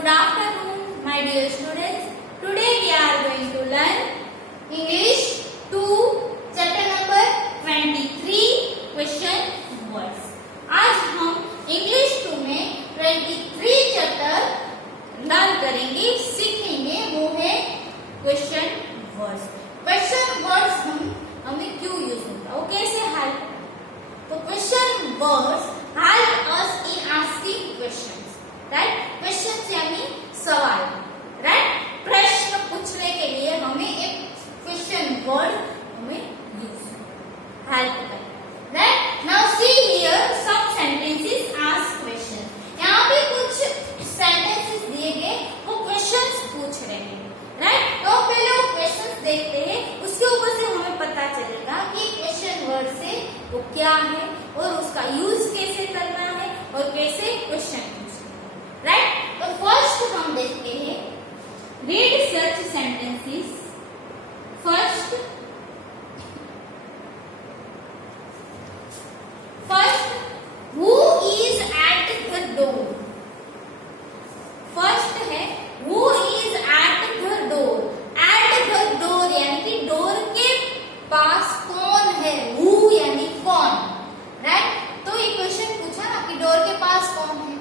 Good afternoon, my dear students. Today we are going to learn English 2, chapter number 23, question words. आज हम English 2 में 23 chapter learn करेंगे, सीखेंगे, वो है क्वेश्चन वर्ड्स. क्वेश्चन वर्ड्स हमें क्यों यूज होता है, वो कैसे हेल्प. तो question words help us in asking questions. Right, question यानी सवाल. राइट, प्रश्न पूछने के लिए हमें एक क्वेश्चन वर्ड हमें यूज हेल्प करें. Right, now see here some sentences ask question. यहाँ पे कुछ सेंटेंसेस दिए गए, वो क्वेश्चंस पूछ रहे हैं. राइट, तो पहले वो क्वेश्चंस देखते हैं, उसके ऊपर से हमें पता चलेगा कि क्वेश्चन वर्ड से वो क्या है और उसका यूज कैसे करना है और कैसे क्वेश्चन पूछना है. राइट, तो फर्स्ट हम देखते हैं, read such sentences. First who is at the door. First है who is at the door. At the door यानी कि डोर के पास कौन है. हु यानी कौन. राइट, तो ये क्वेश्चन पूछा ना कि डोर के पास कौन है.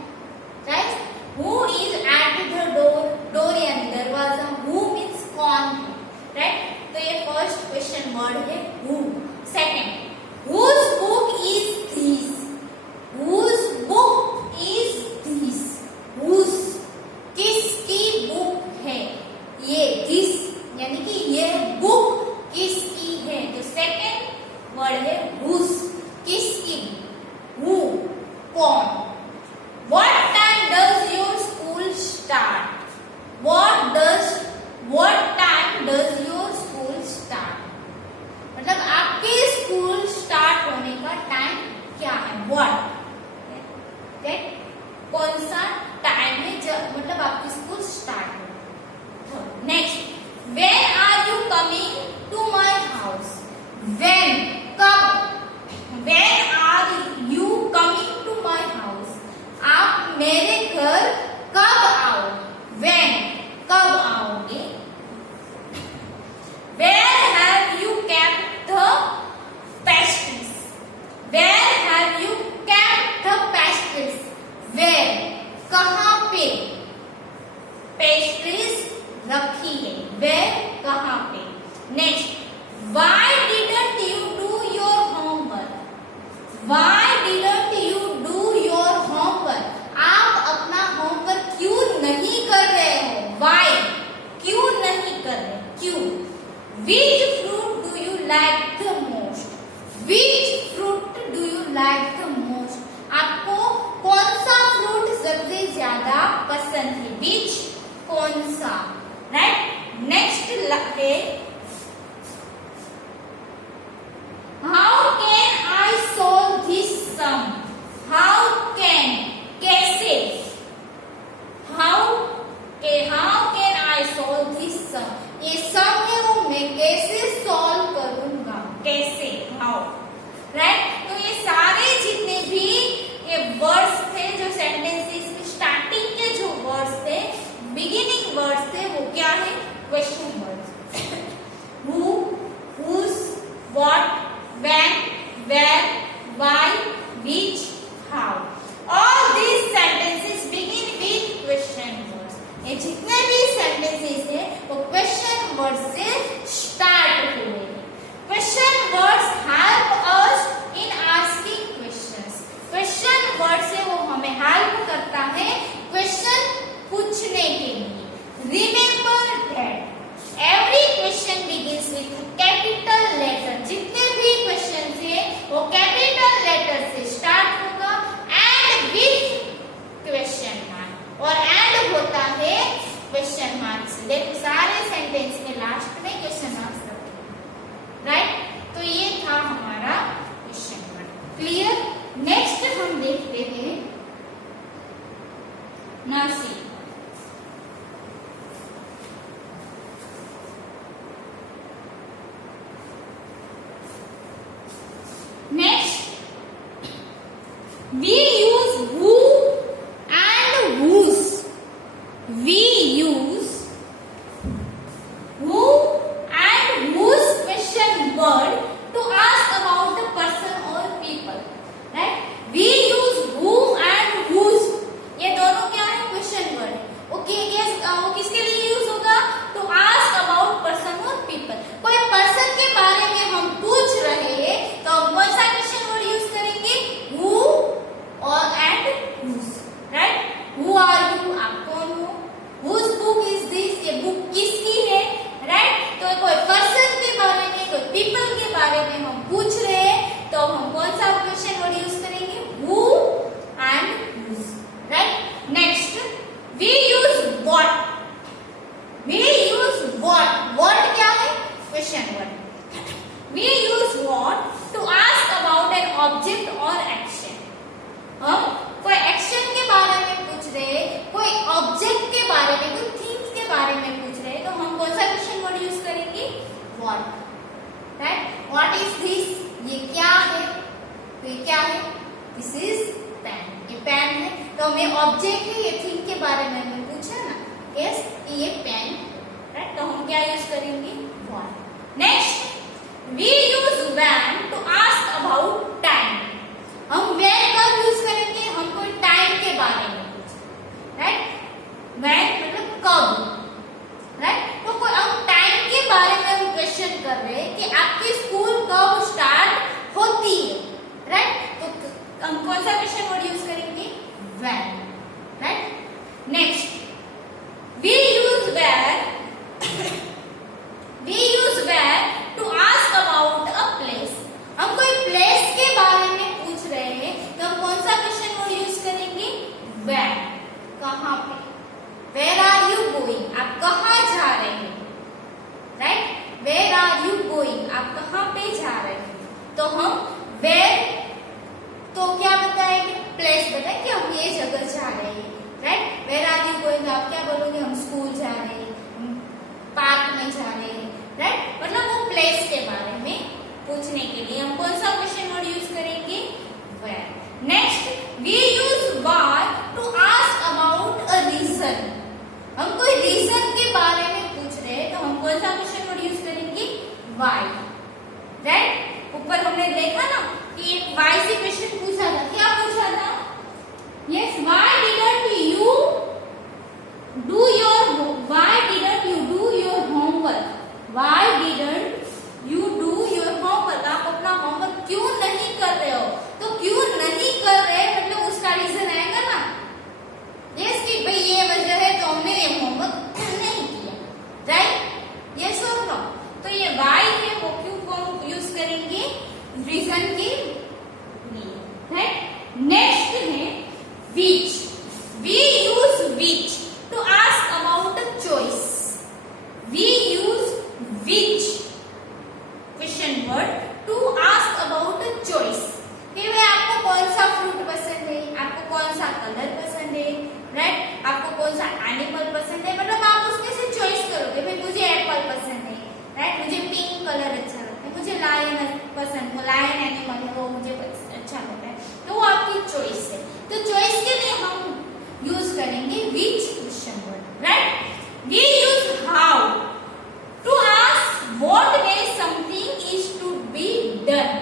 Right, who is at the door. Door यानी दरवाजा, हु मीन्स कौन है. राइट, तो ये फर्स्ट क्वेश्चन वर्ड है who. Second, whose book is this. Whose book is this. Whose किसकी बुक है. ये दिस यानी कि ये बुक किसकी है. तो सेकंड वर्ड है हुज, किसकी. हु कौन. What time does your school start? What time does your school start? मतलब आपके स्कूल स्टार्ट होने का टाइम क्या है. What? कौन सा टाइम है जब मतलब आपकी स्कूल स्टार्ट हो. Next, when are you coming to my house? When, कब. When are you coming to my house? आप मेरे घर कब आओ. When, कब आओगे. Where have you kept the pastries? Where have you kept the pastries? Where, कहाँ पे pastries रखी है. Where, कहाँ पे. Next, why didn't you do your homework? Why didn't you do your homework? आप अपना होमवर्क क्यों नहीं कर रहे हो. Why, क्यों नहीं कर रहे. क्यों. Which fruit do you like the most? Which fruit do you like the most? आपको कौन सा फ्रूट सबसे ज्यादा पसंद है. Which, कौन सा. राइट, नेक्स्ट है How can I solve this sum? How can, कैसे. How can I solve this sum? ये सम है वो मैं कैसे सॉल्व करूंगा. कैसे, how. राइट, तो ये सारे जितने भी ये वर्ड्स थे जो सेंटेंसेस की स्टार्टिंग के जो वर्ड्स थे, बिगिनिंग वर्ड्स थे, वो क्या है. Question words. Who, whose, what, when, where, why, which, how. All these sentences begin with question words. ये जितने भी sentences हैं वो question words से start हुए हैं. Question words help us in asking questions. Question words से वो हमें help करता है question पूछने के लिए. Remember that every question begins with a capital letter. जितने भी क्वेश्चन थे वो कैपिटल लेटर से स्टार्ट होगा एंड विथ क्वेश्चन मार्क, और एंड होता है क्वेश्चन मार्क से. देखो सारे सेंटेंस के लास्ट में क्वेश्चन मार्क्स रखें. राइट, तो ये था हमारा क्वेश्चन मार्क. क्लियर. नेक्स्ट हम देखते हैं नासी. Next, we use who and whose. Action. हम कोई एक्शन के बारे में पूछ रहे हैं, कोई ऑब्जेक्ट के बारे में, कोई थिंग्स के बारे में पूछ रहे हैं, तो हम कौन सा क्वेश्चन वर्ड यूज करेंगे? What. Right, what is this? ये क्या है? तो ये क्या है? This is pen. ये पेन है, तो हमें ऑब्जेक्ट है, ये थिंग के बारे में हमें पूछा ना, यस ये पेन। राइट, तो हम क्या यूज करेंगे? What. Next, we use when to ask about time. हम व्हेन कब यूज करेंगे? हम कोई टाइम के बारे में पूछे। राइट, व्हेन मतलब कब। राइट, तो कोई हम टाइम के बारे में हम क्वेश्चन कर रहे हैं कि आपकी स्कूल कब स्टार्ट होती है। राइट, तो हम कौन सा क्वेश्चन वर्ड यूज करेंगे? When. Right, next, we use when to ask about a place. हम कोई प्लेस के बारे में पूछ रहे हैं, तो हम कौन सा क्वेश्चन वर्ड यूज करेंगे? व्हेन। कहाँ पे? Where are you going? आप कहाँ जा रहे हैं? Right, where are you going? आप कहाँ पे जा रहे हैं? तो हम वेयर तो क्या बताएंगे? प्लेस बताएंगे कि हम ये जगह जा रहे हैं। Right, where are you going? आप क्या बोलोगे? हम स्कूल जा रहे हैं, हम पार्क में जा रहे हैं। राइट, मतलब वो प्लेस के बारे में पूछने के लिए हम कौन सा क्वेश्चन वर्ड यूज करेंगे? Where. Next, we use why to ask about a reason. हम कोई रीजन के बारे में पूछ रहे हैं, तो हम कौन सा क्वेश्चन वर्ड यूज करेंगे? व्हाई। राइट, ऊपर हमने देखा ना कि एक व्हाई से क्वेश्चन पूछा था। क्या पूछा था? Yes, why didn't you do your homework? Why didn't you do your homework? आप अपना होमवर्क क्यों नहीं कर रहे हो? तो क्यों नहीं कर रहे मतलब उसका रीजन आएगा ना, यस कि भाई ये वजह है तो हमने ये होमवर्क नहीं किया। राइट, यस और नो? तो ये व्हाई है वो क्यों को यूज करेंगे? रीजन के लिए। राइट, नेक्स्ट है which। we use which to ask about a choice। we use which question word to ask about a choice कि भाई आपको कौन सा फ्रूट पसंद है, आपको कौन सा कलर पसंद है। राइट, आपको कौन सा एनिमल पसंद है, मतलब आप उसमें से चॉइस करोगे। भाई मुझे एप्पल पसंद है। राइट, मुझे पिंक कलर अच्छा लगता है, मुझे लायन पसंद, वो लायन एनिमल है वो मुझे अच्छा लगता है, तो वो आपकी चॉइस है। तो चॉइस के लिए हम यूज करेंगे which question word. Right, we use how to ask what way something is to be done।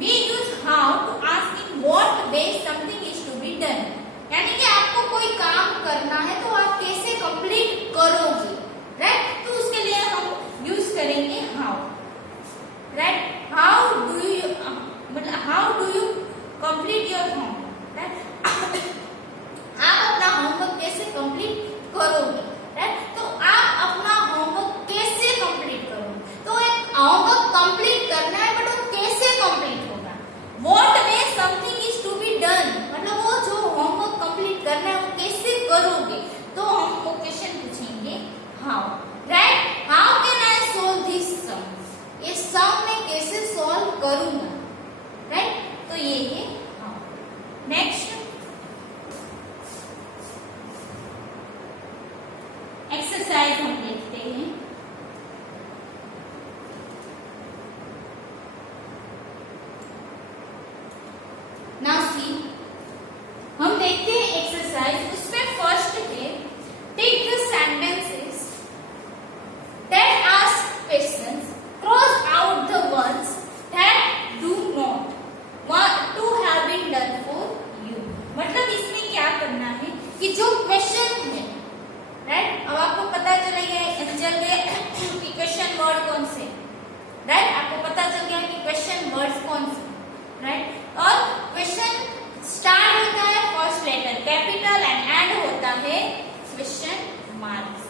we use how to ask in what way something is to be done, यानी कि आपको कोई काम करना है तो आप कैसे कंप्लीट करोगे। राइट, तो उसके लिए हम यूज करेंगे how। Right, how do you complete your homework। Right, आप अपना होमवर्क कैसे कंप्लीट करोगे। राइट, तो आप अपना होमवर्क कैसे कंप्लीट करोगे? तो एक होमवर्क कंप्लीट करना है, बट वो कैसे कंप्लीट होगा? What way something is to be done, मतलब वो जो होमवर्क कंप्लीट करना है वो कैसे करोगे? तो हम वो क्वेश्चन पूछेंगे how. Right, how can I solve this sum? ये सम मैं कैसे सॉल्व करूंगा। राइट, तो ये है हाउ। नेक्स्ट, एक्सरसाइज हम देखते हैं। नाउ सी, हम देखते हैं एक्सरसाइज। उसमें फर्स्ट है tick the sentences that ask questions, cross out the words that do not want to have been done for you. मतलब इसमें क्या करना है कि जो क्वेश्चन है, राइट, अब आपको पता चल गया कि क्वेश्चन वर्ड कौन से। राइट, आपको पता चल गया कि क्वेश्चन वर्ड्स कौन से। राइट, और क्वेश्चन स्टार्ट होता है फर्स्ट लेटर कैपिटल एंड होता है क्वेश्चन मार्क्स,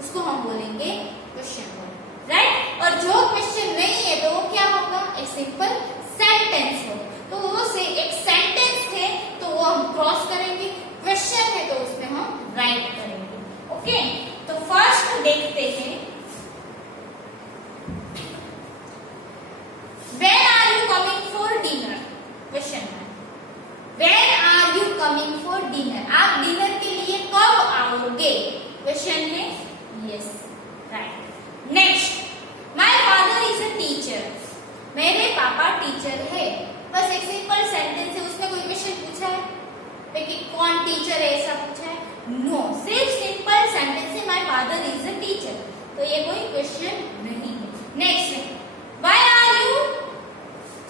उसको हम बोलेंगे क्वेश्चन वर्ड। राइट, और जो क्वेश्चन नहीं है तो वो क्या होगा? एक सिंपल सेंटेंस हो। तो वो से एक सेंटेंस है तो वो हम क्रॉस करेंगे, क्वेश्चन है तो उसमें हम राइट करेंगे। ओके, तो फर्स्ट देखते हैं When are you coming for dinner? Question mark. Coming for dinner? आप डिनर के लिए कब आओगे? क्वेश्चन है yes, right. Next, my father is a teacher. मेरे पापा टीचर है। बस एक सिंपल सेंटेंस है, उसमें कोई क्वेश्चन पूछा है कि कौन टीचर है ऐसा पूछा है? नो, सिर्फ सिंपल सेंटेंस है my father is a teacher, तो ये कोई क्वेश्चन नहीं है। Next, why are you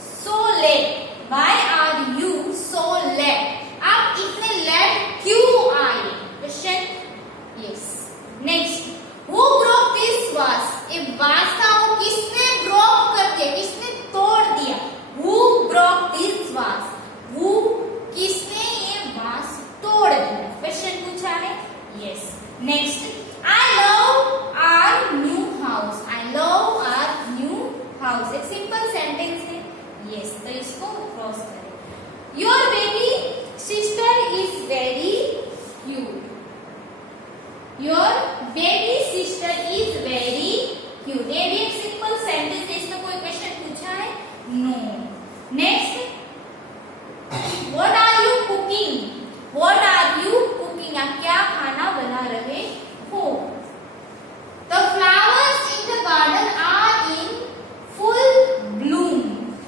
so late? Why are you so late? आप इतने लेट क्यों आए? Question yes. Next, who broke this vase? ये वास था वो किसने ब्रोक कर दिया, किसने तोड़ दिया? Who broke this vase? Who, किसने ये वास तोड़ दिया? क्वेश्चन पूछा है yes. Next, I love our new house. I love our new house, एक सिंपल सेंटेंस है यस, तो इसको क्रॉस करें। Your baby sister is very cute. Your baby sister is very cute, ये भी एक सिंपल सेंटेंस है, इसमें कोई क्वेश्चन पूछा है? No. Next, what are you cooking? What are you cooking? आप क्या खाना बना रहे हो? The flowers in the garden are in full bloom.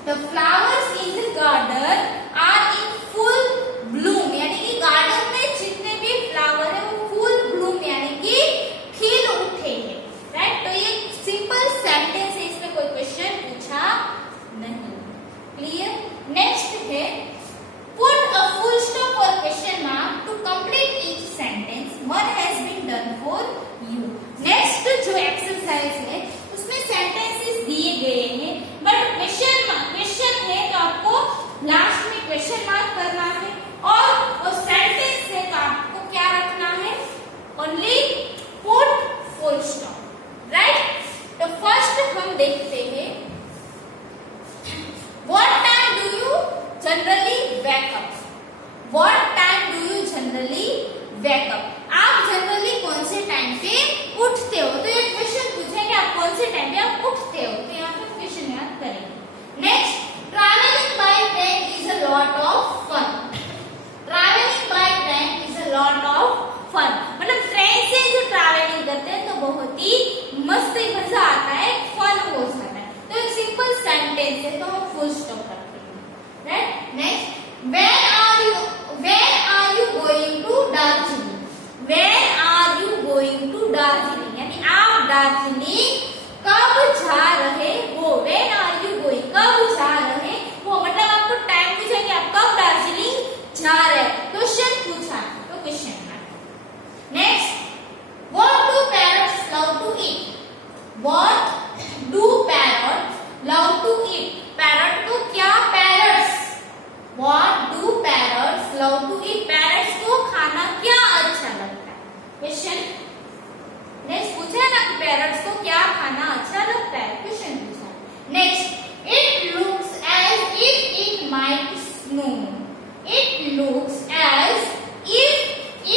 The flowers in the garden are in full bloom, यानी कि गार्डन में जितने भी फ्लावर है वो फुल ब्लूम यानी कि खिल उठे हैं, राइट। तो ये सिंपल सेंटेंस है, इसमें कोई क्वेश्चन पूछा नहीं। क्लियर? नेक्स्ट है put a full stop or question mark to complete each sentence. One has been done for you. Next जो एक्सरसाइज है उसमें सेंटेंसेस दिए गए हैं, बट क्वेश्चन है तो आपको लास्ट में क्वेश्चन मार्क करना है, और सेंटेंस है तो आपको क्या रखना है? Only put full stop, right. तो फर्स्ट हम देखते हैं, what time do you generally wake up? What time do you generally wake up? आप जनरली कौन से टाइम पे उठते हो? तो ये क्वेश्चन पूछेंगे आप कौन से टाइम पे आप उठते हो, तो यहाँ पे क्वेश्चन याद करेंगे। Next, travelling by train is a lot of fun. Travelling by train is a lot of fun, मतलब ट्रेन से जो ट्रैवलिंग करते हैं तो बहुत ही मस्त मजा आता है, फन हो जाता है। तो एक सिंपल सेंटेंस है, तो हम फुल स्टॉप करते हैं, right. Next, when are you going to Darjeeling? When are you going to Darjeeling? यानी आप दार्जिलिंग कब जा रहे हो? When are you going? कब जा रहे हो, मतलब आपको टाइम पूछा कि आप कब दार्जिलिंग जा रहे हैं, क्वेश्चन पूछा तो क्वेश्चन है। Next, what do parrots love to eat? What do parrots love to eat? Parrot को क्या, parrots, what do parrots love to eat? Parrots को खाना क्या अच्छा लगता है? क्वेश्चन नेक्स्ट पूछा है ना कि पैरट्स को क्या खाना अच्छा लगता है, क्वेश्चन पूछा। Next, it looks as if it might snow. It looks as if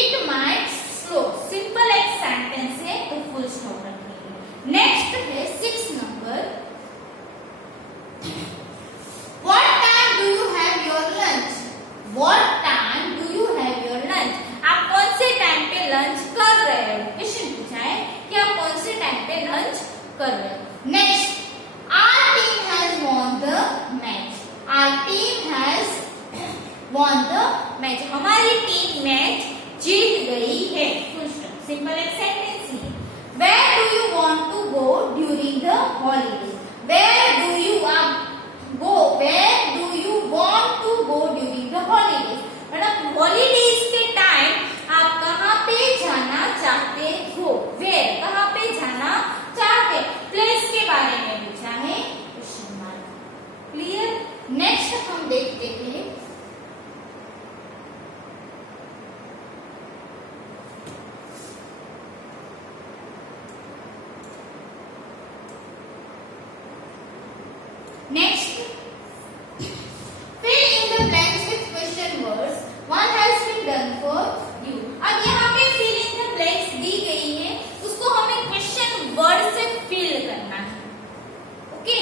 it might snow, simple एक सेंटेंस है, तो फुल स्टॉप रखेंगे। नेक्स्ट है 6 number, what time do you have your lunch? What time do you have your lunch? आप कौन से time पे lunch कर रहे हो? क्वेश्चन पूछा है कि आप कौन से टाइम पे लंच कर रहे हो। Next, our team has won the match. Our team has won the match. हमारी टीम मैच जीत गई है, सिंपल एक सेंटेंस है। Where do you want to go during the holidays? Where do you go? Where do you want to go during the holidays? मतलब holidays के time आप कहाँ पे जाना चाहते हो? Where, कहाँ पे जाना चाहते? प्लेस के बारे में पूछा है, क्वेश्चन मार्क। क्लियर? नेक्स्ट हम देखते हैं next, fill in the blanks with question words. One has been done for you. अब यहाँ पे fill in the blanks दी गई है, उसको हमें क्वेश्चन वर्ड से फिल करना है। ओके,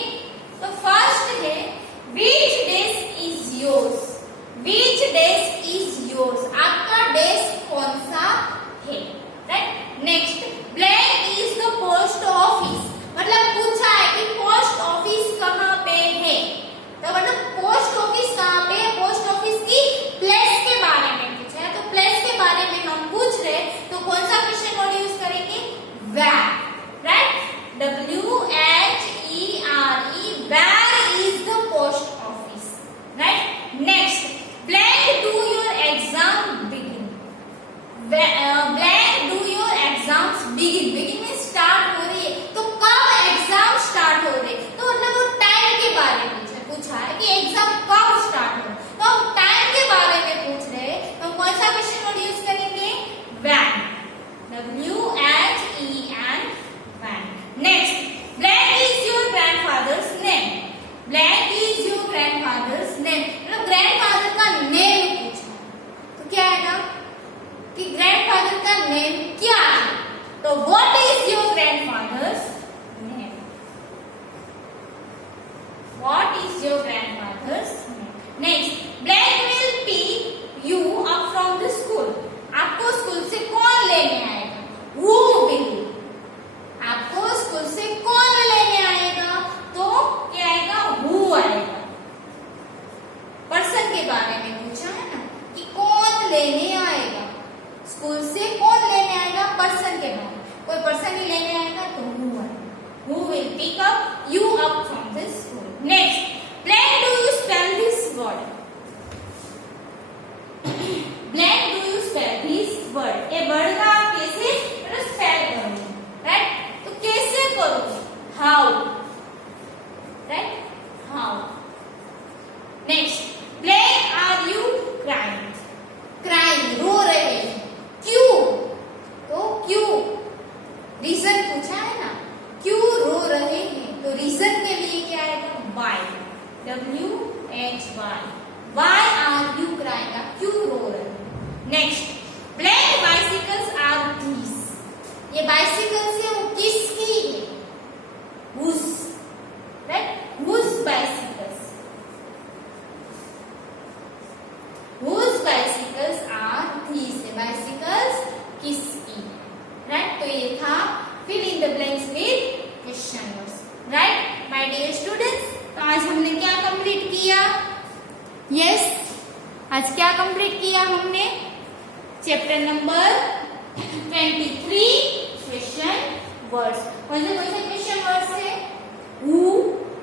तो फर्स्ट है which desk is yours? Which desk is yours? के बाद कोई पर्सन ही लेने आएगा तो who will pick up you up from this school. Next, plan do you spell this word? Plan do you spell this word? ये word का आप कैसे स्पेल करोगे, राइट? तो कैसे करोगे? How, right? How. Next, plan are you crying? Crying, रो रहे हैं, क्यों? तो क्यों, रीजन पूछा है ना, क्यों रो रहे हैं, तो रीजन के लिए क्या आएगा? Why. WHY. Why are you crying? आप क्यों रो रहे हैं? Next, black bicycles are these. ये bicycles है वो किसकी है? Whose, right? Whose bicycles? Whose bicycles are these? ये bicycles किसकी, right? तो ये था fill in the blanks with question words, right? My dear students, तो आज हमने क्या कंप्लीट किया? यस, आज क्या कंप्लीट किया हमने? Chapter number 23 question words. कौन से क्वेश्चन वर्ड्स है? who,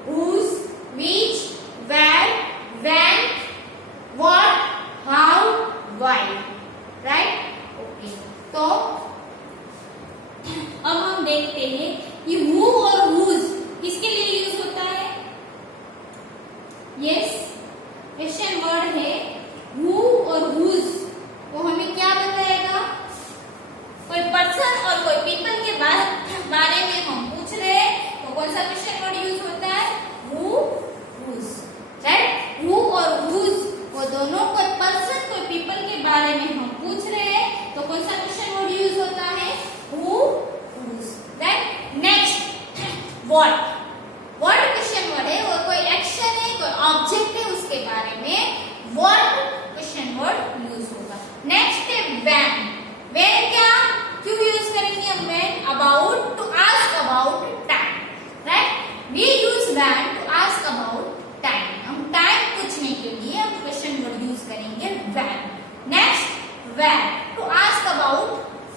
whose, which, where, when, what, how, why, right? Okay, तो अब हम देखते हैं कि who और whose किसके लिए यूज होता है? यस, क्वेश्चन वर्ड है who और whose, वो हमें क्या बताएगा? कोई पर्सन और कोई पीपल के बारे में हम पूछ रहे हैं तो कौन सा क्वेश्चन वर्ड यूज होता है? who, whose, right? who और whose वो दोनों कोई पर्सन कोई पीपल के बारे में हम पूछ रहे हैं तो कौन सा क्वेश्चन वर्ड यूज होता है? who, whose, right? Next, what. what question word है, वो कोई एक्शन है, कोई ऑब्जेक्ट है, उसके बारे में what क्वेश्चन वर्ड यूज होगा। नेक्स्ट है when. when क्या, क्यों यूज करेंगे हम when? about, to ask about time, right? we use when to ask about time. हम टाइम पूछने के लिए हम क्वेश्चन वर्ड यूज करेंगे when. Next, where, to ask about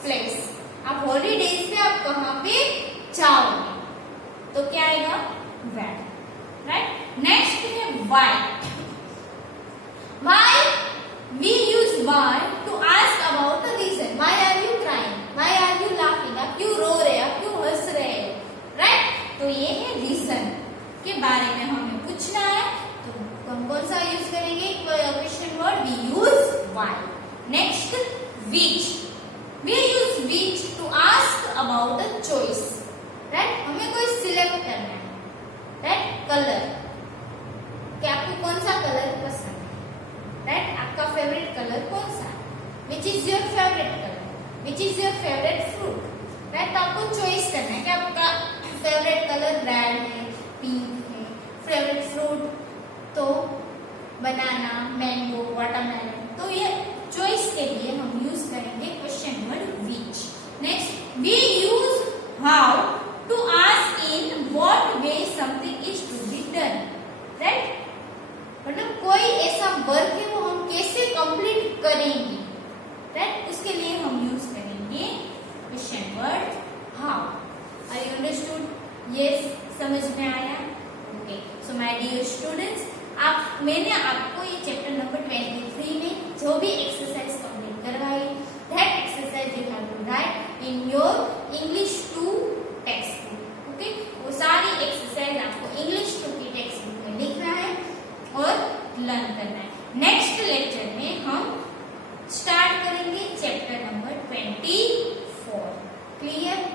place. आप हॉलीडेज पे आप कहाँ पे जाओगे तो क्या आएगा? where, right? नेक्स्ट है why. why, we use why to ask about the reason. why are you crying? why are you laughing? आप क्यों रो रहे हैं, आप क्यों हंस रहे हैं, राइट? तो ये है रीजन के बारे में हमें पूछना है तो हम कौन सा यूज करेंगे question word? we use why. Next, which. we use which to ask about the choice, right? हमें कोई सिलेक्ट करना है, राइट? कलर, कि आपको कौन सा कलर पसंद है, राइट? आपका फेवरेट कलर कौन सा है? Which is your favourite colour? Which is your favourite fruit, right? तो आपको चॉइस करना है कि आपका फेवरेट कलर रेड है, पिंक है, फेवरेट फ्रूट तो बनाना, मैंगो, वाटरमेलन। तो ये चॉइस के लिए हम यूज करेंगे question word which. Next, we use how to ask in what way something is to be done, right? मतलब कोई ऐसा वर्क है वो हम कैसे कंप्लीट करेंगे, राइट? उसके लिए हम यूज करेंगे question word how. Are you understood? Yes, समझ में आया? Okay, so my dear students, मैंने आपको ये चैप्टर नंबर 23 में जो भी एक्सरसाइज कंप्लीट करवाई, that exercise you have to write in your English 2 text book. Okay, वो सारी एक्सरसाइज आपको इंग्लिश 2 की टेक्स्ट बुक में लिखना है और लर्न करना है। नेक्स्ट लेक्चर में हम स्टार्ट करेंगे चैप्टर नंबर 24। क्लियर?